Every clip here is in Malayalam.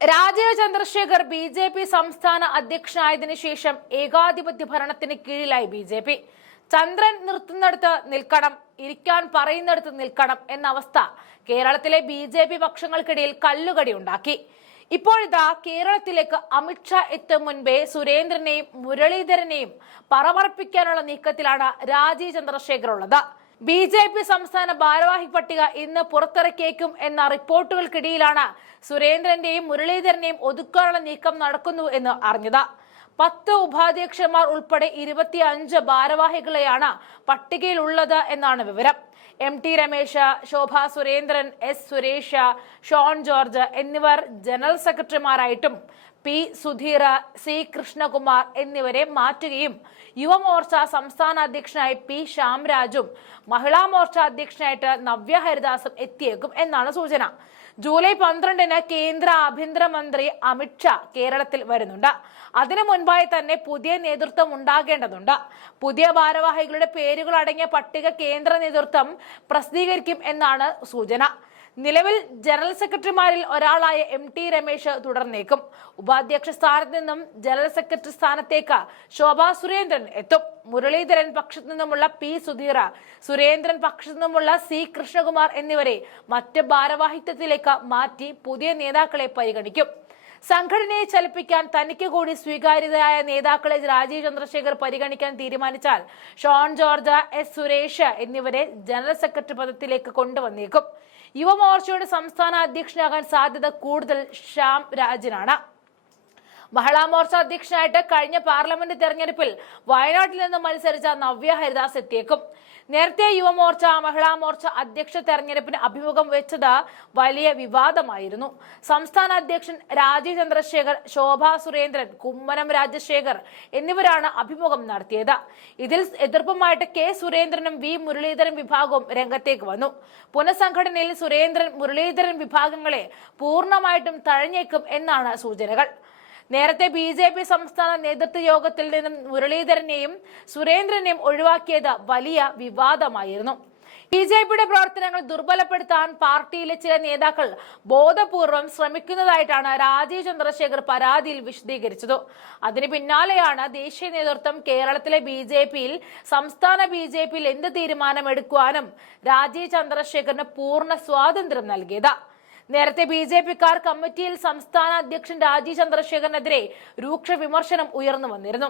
രാജീവ് ചന്ദ്രശേഖർ ബി.ജെ.പി. സംസ്ഥാന അധ്യക്ഷനായതിനു ശേഷം ഏകാധിപത്യ ഭരണത്തിന് കീഴിലായി ബി.ജെ.പി. ചന്ദ്രൻ നിർത്തുന്നിടത്ത് നിൽക്കണം, ഇരിക്കാൻ പറയുന്നിടത്ത് നിൽക്കണം എന്ന അവസ്ഥ കേരളത്തിലെ ബി.ജെ.പി. പക്ഷങ്ങൾക്കിടയിൽ കല്ലുകടി ഉണ്ടാക്കി. ഇപ്പോഴിതാ കേരളത്തിലേക്ക് അമിത്ഷാ എത്തും മുൻപേ സുരേന്ദ്രനെയും മുരളീധരനെയും പറമർപ്പിക്കാനുള്ള നീക്കത്തിലാണ് രാജീവ് ചന്ദ്രശേഖർ ഉള്ളത്. ബി.ജെ.പി. സംസ്ഥാന ഭാരവാഹി പട്ടിക ഇന്ന് പുറത്തിറക്കിയേക്കും എന്ന റിപ്പോർട്ടുകൾക്കിടയിലാണ് സുരേന്ദ്രന്റെയും മുരളീധരനെയും ഒതുക്കാനുള്ള നീക്കം നടക്കുന്നു എന്ന് അറിഞ്ഞത്. 10 ഉപാധ്യക്ഷന്മാർ ഉൾപ്പെടെ 25 ഭാരവാഹികളെയാണ് പട്ടികയിലുള്ളത് എന്നാണ് വിവരം. എം.ടി. രമേശ്, ശോഭ സുരേന്ദ്രൻ, എസ്. സുരേഷ്, ഷോൺ ജോർജ് എന്നിവർ ജനറൽ സെക്രട്ടറിമാരായിട്ടും പി. സുധീർ, സി. കൃഷ്ണകുമാർ എന്നിവരെ മാറ്റുകയും യുവമോർച്ച സംസ്ഥാന അധ്യക്ഷനായി പി. ശ്യാംരാജും മഹിളാ മോർച്ച അധ്യക്ഷനായിട്ട് നവ്യ ഹരിദാസും എത്തിയേക്കും എന്നാണ് സൂചന. ജൂലൈ 12-ന് കേന്ദ്ര ആഭ്യന്തരമന്ത്രി അമിത്ഷാ കേരളത്തിൽ വരുന്നുണ്ട്. അതിനു മുൻപായി തന്നെ പുതിയ നേതൃത്വം ഉണ്ടാകേണ്ടതുണ്ട്. പുതിയ ഭാരവാഹികളുടെ പേരുകൾ അടങ്ങിയ പട്ടിക കേന്ദ്ര നേതൃത്വം പ്രസിദ്ധീകരിക്കും എന്നാണ് സൂചന. നിലവിൽ ജനറൽ സെക്രട്ടറിമാരിൽ ഒരാളായ എം.ടി. രമേശ് തുടർന്നേക്കും. ഉപാധ്യക്ഷ സ്ഥാനത്ത് നിന്നും ജനറൽ സെക്രട്ടറി സ്ഥാനത്തേക്ക് ശോഭ സുരേന്ദ്രൻ എത്തും. മുരളീധരൻ പക്ഷത്തു നിന്നുമുള്ള പി. സുധീർ, സുരേന്ദ്രൻ പക്ഷത്തു നിന്നുമുള്ള സി. കൃഷ്ണകുമാർ എന്നിവരെ മറ്റ് ഭാരവാഹിത്വത്തിലേക്ക് മാറ്റി പുതിയ നേതാക്കളെ പരിഗണിക്കും. സംഘടനയെ ചലിപ്പിക്കാൻ തനിക്ക് കൂടി സ്വീകാര്യതയായ നേതാക്കളെ രാജീവ് ചന്ദ്രശേഖർ പരിഗണിക്കാൻ തീരുമാനിച്ചാൽ ഷോൺ ജോർജ്, എസ്. സുരേഷ് എന്നിവരെ ജനറൽ സെക്രട്ടറി പദത്തിലേക്ക് കൊണ്ടുവന്നേക്കും. യുവമോർച്ചയുടെ സംസ്ഥാന അധ്യക്ഷനാകാൻ സാധ്യത കൂടുതൽ ശ്യാം രാജിനാണ്. മഹിളാ മോർച്ച അധ്യക്ഷനായിട്ട് കഴിഞ്ഞ പാർലമെന്റ് തെരഞ്ഞെടുപ്പിൽ വയനാട്ടിൽ നിന്ന് മത്സരിച്ച നവ്യ ഹരിദാസ് എത്തിയേക്കും. നേരത്തെ യുവമോർച്ച മഹിളാ മോർച്ച അധ്യക്ഷ തെരഞ്ഞെടുപ്പിന് അഭിമുഖം വെച്ചത് വലിയ വിവാദമായിരുന്നു. സംസ്ഥാന അധ്യക്ഷൻ രാജീവ് ചന്ദ്രശേഖർ, ശോഭ സുരേന്ദ്രൻ, കുമ്മനം രാജശേഖർ എന്നിവരാണ് അഭിമുഖം നടത്തിയത്. ഇതിൽ എതിർപ്പുമായിട്ട് കെ. സുരേന്ദ്രനും വി. മുരളീധരൻ വിഭാഗവും രംഗത്തേക്ക് വന്നു. പുനഃസംഘടനയിൽ സുരേന്ദ്രൻ മുരളീധരൻ വിഭാഗങ്ങളെ പൂർണ്ണമായിട്ടും തഴഞ്ഞേക്കും എന്നാണ് സൂചനകൾ. നേരത്തെ ബി.ജെ.പി. സംസ്ഥാന നേതൃത്വ യോഗത്തിൽ നിന്നും മുരളീധരനെയും സുരേന്ദ്രനെയും ഒഴിവാക്കിയത് വലിയ വിവാദമായിരുന്നു. ബി.ജെ.പിയുടെ പ്രവർത്തനങ്ങൾ ദുർബലപ്പെടുത്താൻ പാർട്ടിയിലെ ചില നേതാക്കൾ ബോധപൂർവം ശ്രമിക്കുന്നതായിട്ടാണ് രാജീവ് ചന്ദ്രശേഖർ പരാതിയിൽ വിശദീകരിച്ചത്. അതിന് പിന്നാലെയാണ് ദേശീയ നേതൃത്വം കേരളത്തിലെ ബി.ജെ.പിയിൽ സംസ്ഥാന ബി.ജെ.പിയിൽ എന്ത് തീരുമാനമെടുക്കുവാനും രാജീവ് ചന്ദ്രശേഖറിന് പൂർണ്ണ സ്വാതന്ത്ര്യം നൽകിയത്. നേരത്തെ ബി.ജെ.പിക്കാർ കമ്മിറ്റിയിൽ സംസ്ഥാന അധ്യക്ഷൻ രാജീവ് ചന്ദ്രശേഖറിനെതിരെ രൂക്ഷ വിമർശനം ഉയർന്നു വന്നിരുന്നു.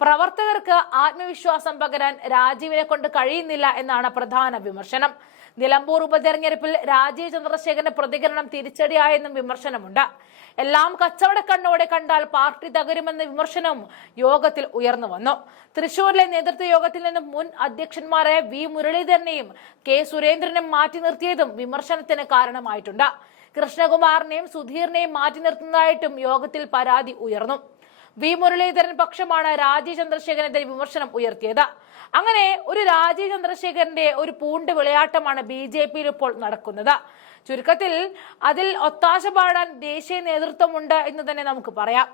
പ്രവർത്തകർക്ക് ആത്മവിശ്വാസം പകരാൻ രാജീവിനെ കൊണ്ട് കഴിയുന്നില്ല എന്നാണ് പ്രധാന വിമർശനം. നിലമ്പൂർ ഉപതെരഞ്ഞെടുപ്പിൽ രാജീവ് ചന്ദ്രശേഖരന്റെ പ്രതികരണം തിരിച്ചടിയായെന്നും വിമർശനമുണ്ട്. എല്ലാം കച്ചവടക്കണ്ണോടെ കണ്ടാൽ പാർട്ടി തകരുമെന്ന വിമർശനവും യോഗത്തിൽ ഉയർന്നു വന്നു. തൃശൂരിലെ നേതൃത്വ യോഗത്തിൽ നിന്നും മുൻ അധ്യക്ഷന്മാരായ വി. മുരളീധരനെയും കെ. സുരേന്ദ്രനെയും മാറ്റി നിർത്തിയതും വിമർശനത്തിന് കാരണമായിട്ടുണ്ട്. കൃഷ്ണകുമാറിനെയും സുധീറിനെയും മാറ്റി നിർത്തുന്നതായിട്ടും യോഗത്തിൽ പരാതി ഉയർന്നു. വി. മുരളീധരൻ പക്ഷമാണ് രാജീവ് ചന്ദ്രശേഖരനെതിരെ വിമർശനം ഉയർത്തിയത്. അങ്ങനെ ഒരു രാജീവ് ചന്ദ്രശേഖരന്റെ ഒരു പൂണ്ട് വിളയാട്ടമാണ് ബി.ജെ.പിയിൽ ഇപ്പോൾ നടക്കുന്നത്. ചുരുക്കത്തിൽ അതിൽ ഒത്താശ പാടാൻ ദേശീയ നേതൃത്വമുണ്ട് എന്ന് തന്നെ നമുക്ക് പറയാം.